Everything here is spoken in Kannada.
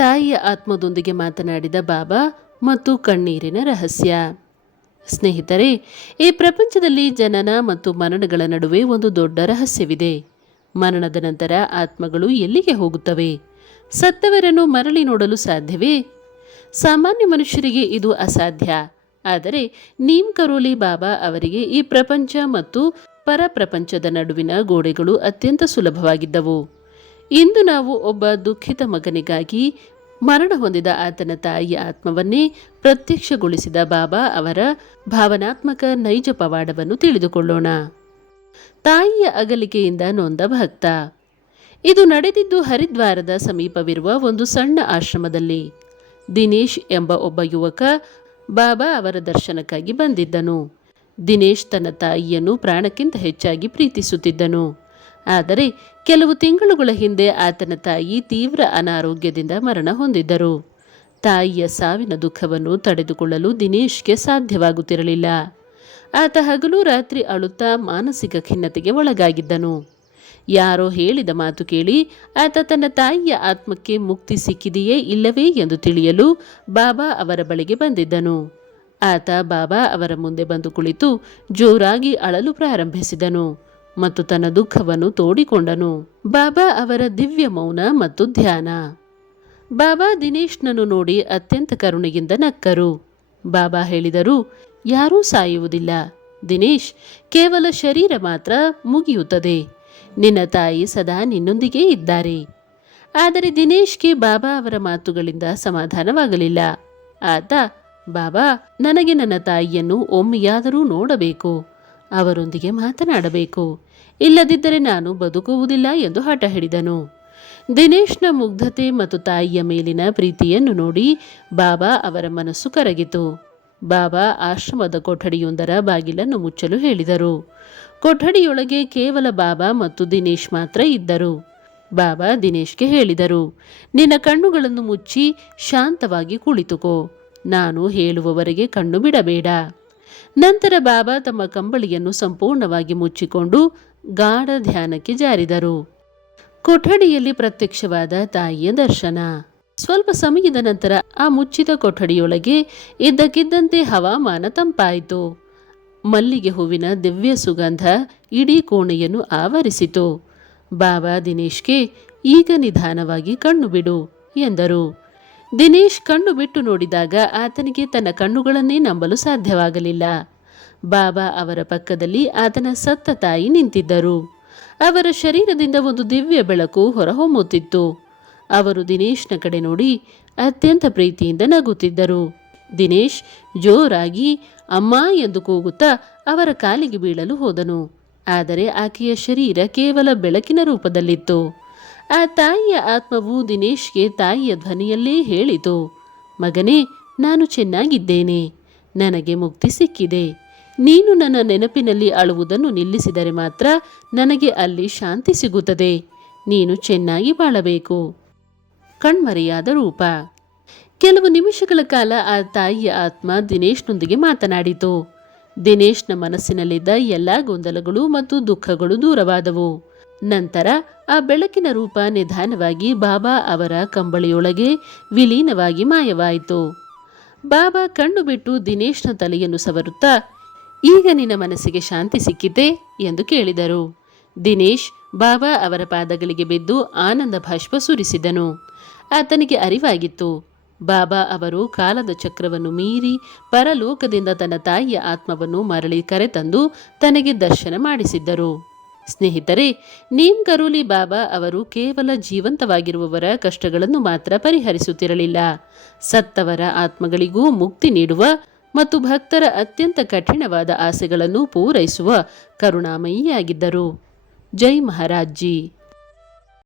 ತಾಯಿಯ ಆತ್ಮದೊಂದಿಗೆ ಮಾತನಾಡಿದ ಬಾಬಾ ಮತ್ತು ಕಣ್ಣೀರಿನ ರಹಸ್ಯ. ಸ್ನೇಹಿತರೆ, ಈ ಪ್ರಪಂಚದಲ್ಲಿ ಜನನ ಮತ್ತು ಮರಣಗಳ ನಡುವೆ ಒಂದು ದೊಡ್ಡ ರಹಸ್ಯವಿದೆ. ಮರಣದ ನಂತರ ಆತ್ಮಗಳು ಎಲ್ಲಿಗೆ ಹೋಗುತ್ತವೆ? ಸತ್ತವರನ್ನು ಮರಳಿ ನೋಡಲು ಸಾಧ್ಯವೇ? ಸಾಮಾನ್ಯ ಮನುಷ್ಯರಿಗೆ ಇದು ಅಸಾಧ್ಯ. ಆದರೆ ನೀಮ್ ಕರೋಲಿ ಬಾಬಾ ಅವರಿಗೆ ಈ ಪ್ರಪಂಚ ಮತ್ತು ಪರಪ್ರಪಂಚದ ನಡುವಿನ ಗೋಡೆಗಳು ಅತ್ಯಂತ ಸುಲಭವಾಗಿದ್ದವು. ಇಂದು ನಾವು ಒಬ್ಬ ದುಃಖಿತ ಮಗನಿಗಾಗಿ ಮರಣ ಹೊಂದಿದ ಆತನ ತಾಯಿಯ ಆತ್ಮವನ್ನೇ ಪ್ರತ್ಯಕ್ಷಗೊಳಿಸಿದ ಬಾಬಾ ಅವರ ಭಾವನಾತ್ಮಕ ನೈಜ ಪವಾಡವನ್ನು ತಿಳಿದುಕೊಳ್ಳೋಣ. ತಾಯಿಯ ಅಗಲಿಕೆಯಿಂದ ನೊಂದ ಭಕ್ತ. ಇದು ನಡೆದಿದ್ದು ಹರಿದ್ವಾರದ ಸಮೀಪವಿರುವ ಒಂದು ಸಣ್ಣ ಆಶ್ರಮದಲ್ಲಿ. ದಿನೇಶ್ ಎಂಬ ಒಬ್ಬ ಯುವಕ ಬಾಬಾ ಅವರ ದರ್ಶನಕ್ಕಾಗಿ ಬಂದಿದ್ದನು. ದಿನೇಶ್ ತನ್ನ ತಾಯಿಯನ್ನು ಪ್ರಾಣಕ್ಕಿಂತ ಹೆಚ್ಚಾಗಿ ಪ್ರೀತಿಸುತ್ತಿದ್ದನು. ಆದರೆ ಕೆಲವು ತಿಂಗಳುಗಳ ಹಿಂದೆ ಆತನ ತಾಯಿ ತೀವ್ರ ಅನಾರೋಗ್ಯದಿಂದ ಮರಣ ಹೊಂದಿದ್ದರು. ತಾಯಿಯ ಸಾವಿನ ದುಃಖವನ್ನು ತಡೆದುಕೊಳ್ಳಲು ದಿನೇಶ್ಗೆ ಸಾಧ್ಯವಾಗುತ್ತಿರಲಿಲ್ಲ. ಆತ ಹಗಲು ರಾತ್ರಿ ಅಳುತ್ತಾ ಮಾನಸಿಕ ಖಿನ್ನತೆಗೆ ಒಳಗಾಗಿದ್ದನು. ಯಾರೋ ಹೇಳಿದ ಮಾತು ಕೇಳಿ ಆತ ತನ್ನ ತಾಯಿಯ ಆತ್ಮಕ್ಕೆ ಮುಕ್ತಿ ಸಿಕ್ಕಿದೆಯೇ ಇಲ್ಲವೇ ಎಂದು ತಿಳಿಯಲು ಬಾಬಾ ಅವರ ಬಳಿಗೆ ಬಂದಿದ್ದನು. ಆತ ಬಾಬಾ ಅವರ ಮುಂದೆ ಬಂದು ಕುಳಿತು ಜೋರಾಗಿ ಅಳಲು ಪ್ರಾರಂಭಿಸಿದನು ಮತ್ತು ತನ್ನ ದುಃಖವನ್ನು ತೋಡಿಕೊಂಡನು. ಬಾಬಾ ಅವರ ದಿವ್ಯ ಮೌನ ಮತ್ತು ಧ್ಯಾನ. ಬಾಬಾ ದಿನೇಶ್ನನ್ನು ನೋಡಿ ಅತ್ಯಂತ ಕರುಣೆಯಿಂದ ನಕ್ಕರು. ಬಾಬಾ ಹೇಳಿದರು, ಯಾರೂ ಸಾಯುವುದಿಲ್ಲ ದಿನೇಶ್, ಕೇವಲ ಶರೀರ ಮಾತ್ರ ಮುಗಿಯುತ್ತದೆ. ನಿನ್ನ ತಾಯಿ ಸದಾ ನಿನ್ನೊಂದಿಗೇ ಇದ್ದಾರೆ. ಆದರೆ ದಿನೇಶ್ಗೆ ಬಾಬಾ ಅವರ ಮಾತುಗಳಿಂದ ಸಮಾಧಾನವಾಗಲಿಲ್ಲ. ಆತ, ಬಾಬಾ, ನನಗೆ ನನ್ನ ತಾಯಿಯನ್ನು ಒಮ್ಮೆಯಾದರೂ ನೋಡಬೇಕು, ಅವರೊಂದಿಗೆ ಮಾತನಾಡಬೇಕು, ಇಲ್ಲದಿದ್ದರೆ ನಾನು ಬದುಕುವುದಿಲ್ಲ ಎಂದು ಹಠ ಹಿಡಿದನು. ದಿನೇಶ್ನ ಮುಗ್ಧತೆ ಮತ್ತು ತಾಯಿಯ ಮೇಲಿನ ಪ್ರೀತಿಯನ್ನು ನೋಡಿ ಬಾಬಾ ಅವರ ಮನಸ್ಸು ಕರಗಿತು. ಬಾಬಾ ಆಶ್ರಮದ ಕೊಠಡಿಯೊಂದರ ಬಾಗಿಲನ್ನು ಮುಚ್ಚಲು ಹೇಳಿದರು. ಕೊಠಡಿಯೊಳಗೆ ಕೇವಲ ಬಾಬಾ ಮತ್ತು ದಿನೇಶ್ ಮಾತ್ರ ಇದ್ದರು. ಬಾಬಾ ದಿನೇಶ್ಗೆ ಹೇಳಿದರು, ನಿನ್ನ ಕಣ್ಣುಗಳನ್ನು ಮುಚ್ಚಿ ಶಾಂತವಾಗಿ ಕುಳಿತುಕೋ. ನಾನು ಹೇಳುವವರೆಗೆ ಕಣ್ಣು ಬಿಡಬೇಡ. ನಂತರ ಬಾಬಾ ತಮ್ಮ ಕಂಬಳಿಯನ್ನು ಸಂಪೂರ್ಣವಾಗಿ ಮುಚ್ಚಿಕೊಂಡು ಗಾಢ ಧ್ಯಾನಕ್ಕೆ ಜಾರಿದರು. ಕೊಠಡಿಯಲ್ಲಿ ಪ್ರತ್ಯಕ್ಷವಾದ ತಾಯಿಯ ದರ್ಶನ. ಸ್ವಲ್ಪ ಸಮಯದ ನಂತರ ಆ ಮುಚ್ಚಿದ ಕೊಠಡಿಯೊಳಗೆ ಇದ್ದಕ್ಕಿದ್ದಂತೆ ಹವಾಮಾನ ತಂಪಾಯಿತು. ಮಲ್ಲಿಗೆ ಹೂವಿನ ದಿವ್ಯ ಸುಗಂಧ ಇಡೀ ಕೋಣೆಯನ್ನು ಆವರಿಸಿತು. ಬಾಬಾ ದಿನೇಶ್ಗೆ, ಈಗ ನಿಧಾನವಾಗಿ ಕಣ್ಣು ಬಿಡು ಎಂದರು. ದಿನೇಶ್ ಕಣ್ಣು ಬಿಟ್ಟು ನೋಡಿದಾಗ ಆತನಿಗೆ ತನ್ನ ಕಣ್ಣುಗಳನ್ನೇ ನಂಬಲು ಸಾಧ್ಯವಾಗಲಿಲ್ಲ. ಬಾಬಾ ಅವರ ಪಕ್ಕದಲ್ಲಿ ಆತನ ಸತ್ತ ತಾಯಿ ನಿಂತಿದ್ದರು. ಅವರ ಶರೀರದಿಂದ ಒಂದು ದಿವ್ಯ ಬೆಳಕು ಹೊರಹೊಮ್ಮುತ್ತಿತ್ತು. ಅವರು ದಿನೇಶ್ನ ಕಡೆ ನೋಡಿ ಅತ್ಯಂತ ಪ್ರೀತಿಯಿಂದ ನಗುತ್ತಿದ್ದರು. ದಿನೇಶ್ ಜೋರಾಗಿ ಅಮ್ಮ ಎಂದು ಕೂಗುತ್ತಾ ಅವರ ಕಾಲಿಗೆ ಬೀಳಲು ಹೋದನು. ಆದರೆ ಆಕೆಯ ಶರೀರ ಕೇವಲ ಬೆಳಕಿನ ರೂಪದಲ್ಲಿತ್ತು. ಆ ತಾಯಿಯ ಆತ್ಮವು ದಿನೇಶ್ಗೆ ತಾಯಿಯ ಧ್ವನಿಯಲ್ಲೇ ಹೇಳಿತು, ಮಗನೇ, ನಾನು ಚೆನ್ನಾಗಿದ್ದೇನೆ, ನನಗೆ ಮುಕ್ತಿ ಸಿಕ್ಕಿದೆ. ನೀನು ನನ್ನ ನೆನಪಿನಲ್ಲಿ ಅಳುವುದನ್ನು ನಿಲ್ಲಿಸಿದರೆ ಮಾತ್ರ ನನಗೆ ಅಲ್ಲಿ ಶಾಂತಿ ಸಿಗುತ್ತದೆ. ನೀನು ಚೆನ್ನಾಗಿ ಬಾಳಬೇಕು. ಕಣ್ಮರೆಯಾದ ರೂಪ. ಕೆಲವು ನಿಮಿಷಗಳ ಕಾಲ ಆ ತಾಯಿಯ ಆತ್ಮ ದಿನೇಶ್ನೊಂದಿಗೆ ಮಾತನಾಡಿತು. ದಿನೇಶ್ನ ಮನಸ್ಸಿನಲ್ಲಿದ್ದ ಎಲ್ಲ ಗೊಂದಲಗಳು ಮತ್ತು ದುಃಖಗಳು ದೂರವಾದವು. ನಂತರ ಆ ಬೆಳಕಿನ ರೂಪ ನಿಧಾನವಾಗಿ ಬಾಬಾ ಅವರ ಕಂಬಳಿಯೊಳಗೆ ವಿಲೀನವಾಗಿ ಮಾಯವಾಯಿತು. ಬಾಬಾ ಕಣ್ಣು ಬಿಟ್ಟು ದಿನೇಶ್ನ ತಲೆಯನ್ನು ಸವರುತ್ತಾ, ಈಗ ನಿನ್ನ ಮನಸ್ಸಿಗೆ ಶಾಂತಿ ಸಿಕ್ಕಿತೆ ಎಂದು ಕೇಳಿದರು. ದಿನೇಶ್ ಬಾಬಾ ಅವರ ಪಾದಗಳಿಗೆ ಬಿದ್ದು ಆನಂದ ಬಾಷ್ಪ ಸುರಿಸಿದನು. ಆತನಿಗೆ ಅರಿವಾಗಿತ್ತು, ಬಾಬಾ ಅವರು ಕಾಲದ ಚಕ್ರವನ್ನು ಮೀರಿ ಪರಲೋಕದಿಂದ ತನ್ನ ತಾಯಿಯ ಆತ್ಮವನ್ನು ಮರಳಿ ಕರೆತಂದು ತನಗೆ ದರ್ಶನ ಮಾಡಿಸಿದ್ದರು. ಸ್ನೇಹಿತರೆ, ನೀಮ್ ಕರೋಲಿ ಬಾಬಾ ಅವರು ಕೇವಲ ಜೀವಂತವಾಗಿರುವವರ ಕಷ್ಟಗಳನ್ನು ಮಾತ್ರ ಪರಿಹರಿಸುತ್ತಿರಲಿಲ್ಲ, ಸತ್ತವರ ಆತ್ಮಗಳಿಗೂ ಮುಕ್ತಿ ನೀಡುವ ಮತ್ತು ಭಕ್ತರ ಅತ್ಯಂತ ಕಠಿಣವಾದ ಆಸೆಗಳನ್ನು ಪೂರೈಸುವ ಕರುಣಾಮಯಿಯಾಗಿದ್ದರು. ಜೈ ಮಹಾರಾಜ್ ಜಿ.